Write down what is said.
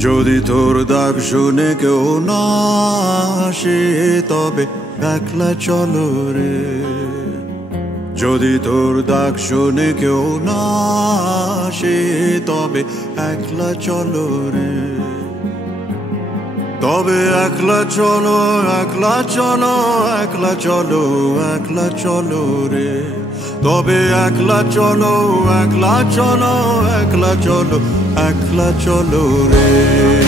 যদি তোর ডাক শুনে কেউ না আসে তবে একলা চলো রে। যদি তোর ডাক শুনে কেউ না আসে তবে একলা চলো রে। তবে একলা চলো, একলা চলো, একলা চলো, একলা চলো রে। তবে একলা চলো, একলা চলো, একলা চলো, একলা চলো রে।